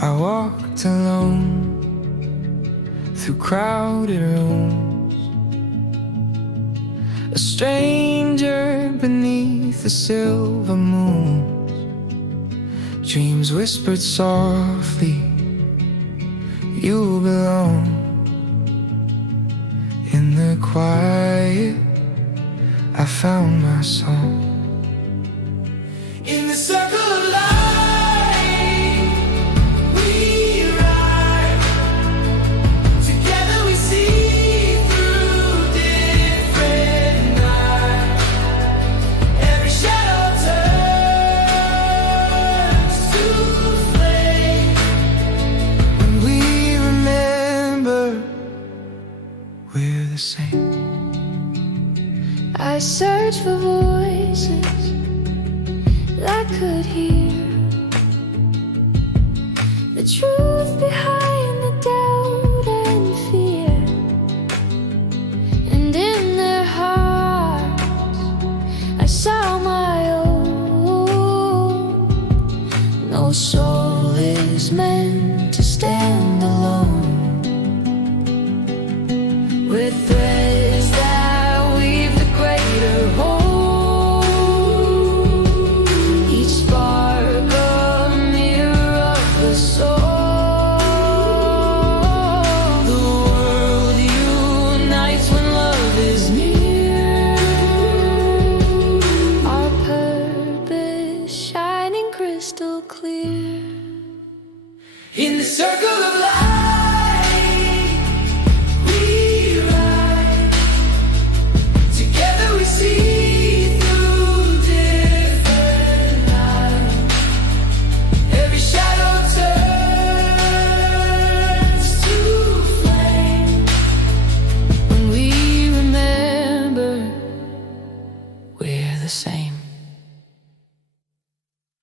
I walked alone through crowded rooms, a stranger beneath the silver moon. Dreams whispered softly, you belong. In the quiet, I found my song. In the circle of light, we ride. Together we see through different nights. Every shadow turns to flame when we remember we're the same. I search for voices that could hear the truth behind the doubt and fear, and in their hearts I saw my own. No soul is meant to stand alone with them.